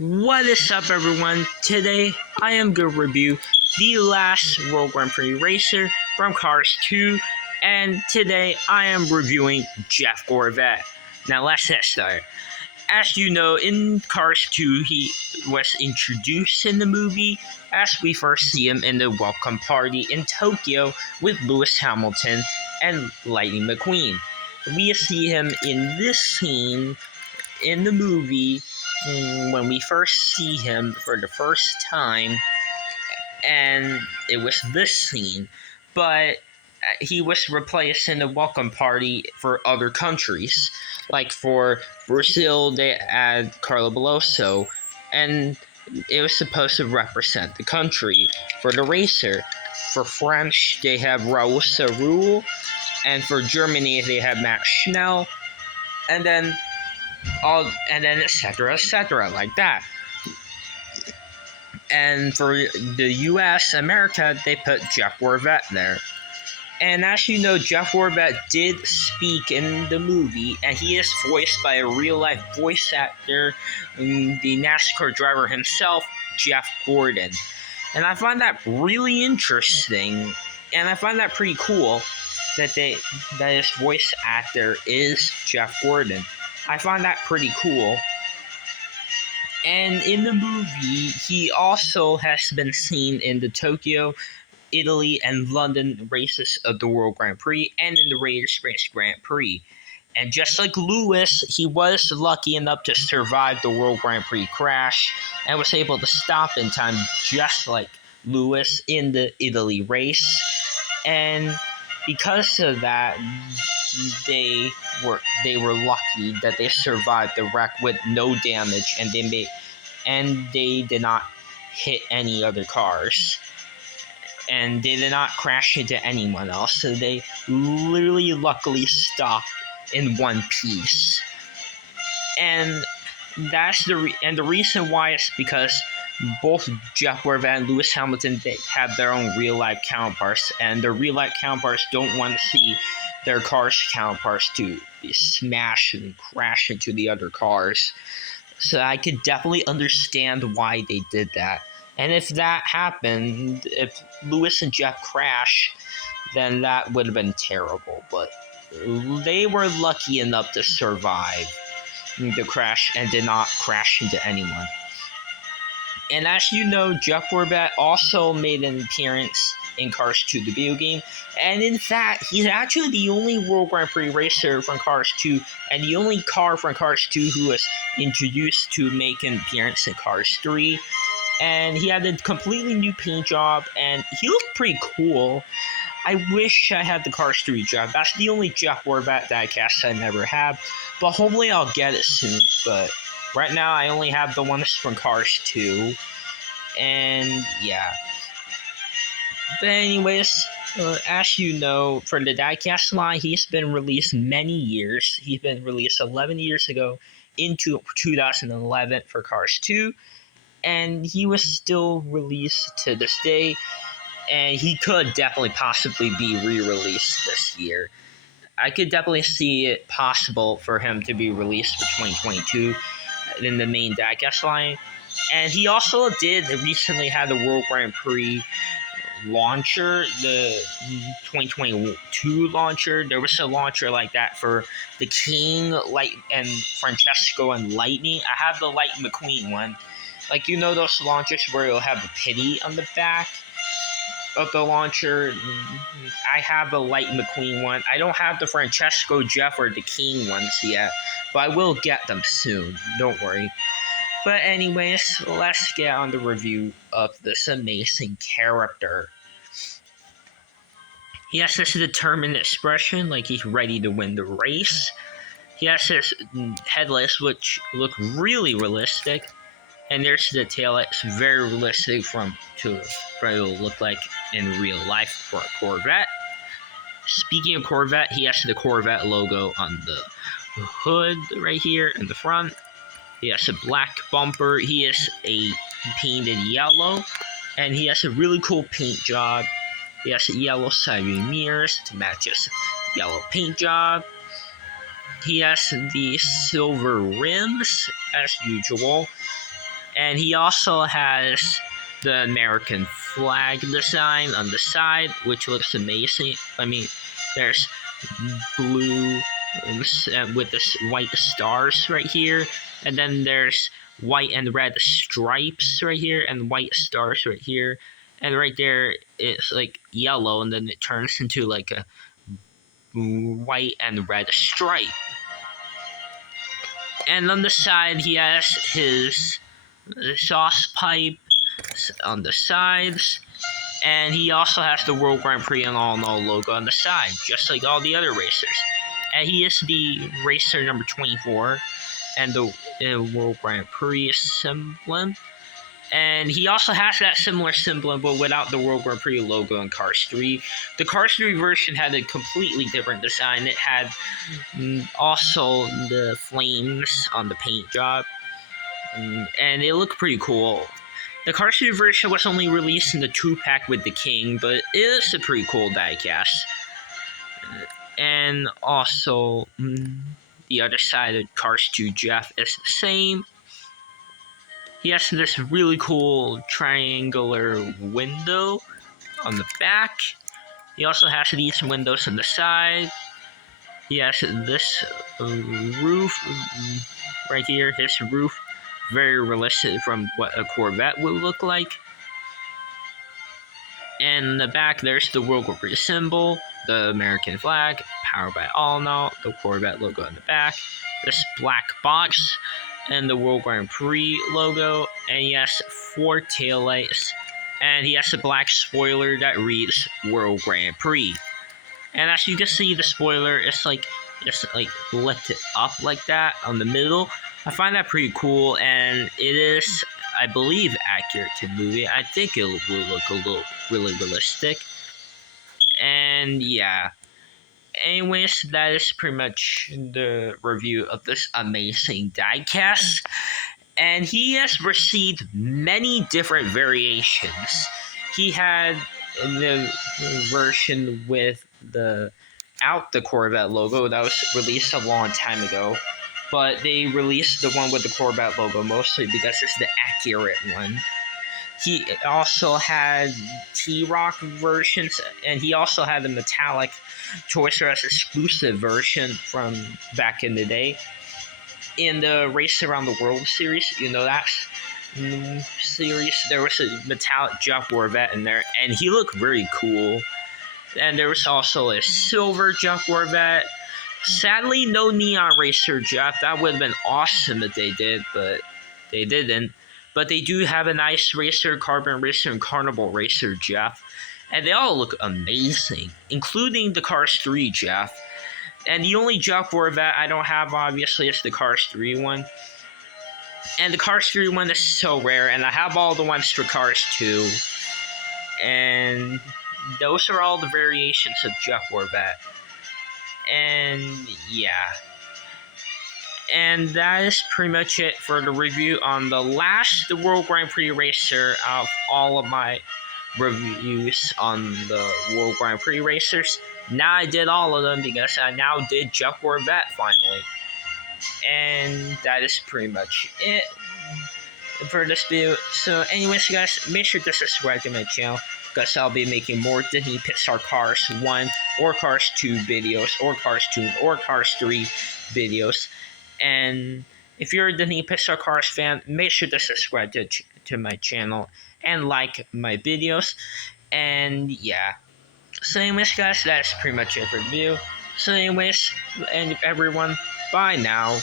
What is up, everyone? Today I am going to review the last World Grand Prix racer from Cars 2, and today I am reviewing Jeff Gorvette. Now let's get started. As you know, in Cars 2 he was introduced in the movie as we first see him in the welcome party in Tokyo with Lewis Hamilton and Lightning McQueen. We see him in this scene in the movie when we first see him for the first time, and it was this scene, but he was replaced in the welcome party for other countries. Like for Brazil, they had Carlo Beloso, and it was supposed to represent the country for the racer. For French, they have Raoul Sarroul, and for Germany, they have Max Schnell, and then etc., like that. And for the US, America, they put Jeff Gorvette there. And as you know, Jeff Gorvette did speak in the movie, and he is voiced by a real-life voice actor, the NASCAR driver himself, Jeff Gordon. And I find that really interesting, and I find that pretty cool that his voice actor is Jeff Gordon. I find that pretty cool. And in the movie, he also has been seen in the Tokyo, Italy, and London races of the World Grand Prix and in the Raiders Race Grand Prix. And just like Lewis, he was lucky enough to survive the World Grand Prix crash and was able to stop in time just like Lewis in the Italy race. And because of that, they were lucky that they survived the wreck with no damage, and they did not hit any other cars, and they did not crash into anyone else. So they literally luckily stopped in one piece, and that's the reason why is because both Jeff Gorvette and Lewis Hamilton, they have their own real life counterparts, and their real life counterparts don't want to see their cars' counterparts to be smashed and crash into the other cars. So I could definitely understand why they did that. And if that happened, if Lewis and Jeff crash, then that would have been terrible. But they were lucky enough to survive the crash and did not crash into anyone. And as you know, Jeff Gorvette also made an appearance in Cars 2, the video game. And in fact, he's actually the only World Grand Prix racer from Cars 2 and the only car from Cars 2 who was introduced to make an appearance in Cars 3. And he had a completely new paint job, and he looked pretty cool. I wish I had the Cars 3 job. That's the only Jeff Gorvette diecast I never had. But hopefully I'll get it soon. But right now I only have the ones from Cars 2. And yeah. But anyways, as you know, for the diecast line, he's been released many years. He's been released 11 years ago into 2011 for Cars 2. And he was still released to this day. And he could definitely possibly be re-released this year. I could definitely see it possible for him to be released for 2022 in the main diecast line. And he also did recently have the World Grand Prix launcher, the 2022 launcher. There was a launcher like that for the King, Light, and Francesco and Lightning. I have the Light McQueen one. Like, you know those launchers where you'll have a pity on the back of the launcher? I have the Light McQueen one. I don't have the Francesco, Jeff, or the King ones yet, but I will get them soon. Don't worry. But anyways, let's get on the review of this amazing character. He has this determined expression, like he's ready to win the race. He has his headlights, which look really realistic. And there's the taillight. It's very realistic to what it will look like in real life for a Corvette. Speaking of Corvette, he has the Corvette logo on the hood right here in the front. He has a black bumper. He is painted yellow. And he has a really cool paint job. He has yellow side view mirrors to match his yellow paint job. He has the silver rims, as usual. And he also has the American flag design on the side, which looks amazing. I mean, there's blue with the white stars right here, and then there's white and red stripes right here, and white stars right here, and right there it's like yellow, and then it turns into like a white and red stripe. And on the side, he has his sauce pipe on the sides, and he also has the World Grand Prix and All in All logo on the side, just like all the other racers. And he is the racer number 24, and the World Grand Prix emblem. And he also has that similar emblem, but without the World Grand Prix logo in Cars 3. The Cars 3 version had a completely different design. It had also the flames on the paint job, and it looked pretty cool. The Cars 3 version was only released in the 2-pack with the King, but it is a pretty cool diecast. And also, the other side of Cars 2 Jeff is the same. He has this really cool triangular window on the back. He also has these windows on the side. He has this roof right here, his roof, very realistic from what a Corvette would look like. And in the back, there's the World War III symbol, the American flag, powered by All in All, the Corvette logo on the back, this black box, and the World Grand Prix logo, and he has 4 taillights, and he has a black spoiler that reads World Grand Prix. And as you can see, the spoiler is just lifted up like that on the middle. I find that pretty cool, and it is, I believe, accurate to the movie. I think it will look a little really realistic. And yeah. Anyways, that is pretty much the review of this amazing diecast. And he has received many different variations. He had the version without the Corvette logo that was released a long time ago. But they released the one with the Corvette logo mostly because it's the accurate one. He also had T-Rock versions, and he also had the metallic Toys R Us exclusive version from back in the day. In the Race Around the World series, that series, there was a metallic Jeff Gorvette in there, and he looked very cool. And there was also a silver Jeff Gorvette. Sadly, no Neon Racer Jeff. That would have been awesome if they did, but they didn't. But they do have an Ice Racer, Carbon Racer, and Carnival Racer Jeff. And they all look amazing, including the Cars 3 Jeff. And the only Jeff Gorvette I don't have, obviously, is the Cars 3 one. And the Cars 3 one is so rare, and I have all the ones for Cars 2. And those are all the variations of Jeff Gorvette. And yeah. And that is pretty much it for the review on the World Grand Prix Racer of all of my reviews on the World Grand Prix Racers. Now I did all of them because I now did Jeff Gorvette finally. And that is pretty much it for this video. So anyways, guys, make sure to subscribe to my channel because I'll be making more Disney Pixar Cars 1 or Cars 2 videos or Cars 2 or Cars 3 videos. And if you're a Disney Pixar Cars fan, make sure to subscribe to my channel and like my videos. And yeah. So anyways, guys, that's pretty much it for the video. So anyways, and everyone, bye now.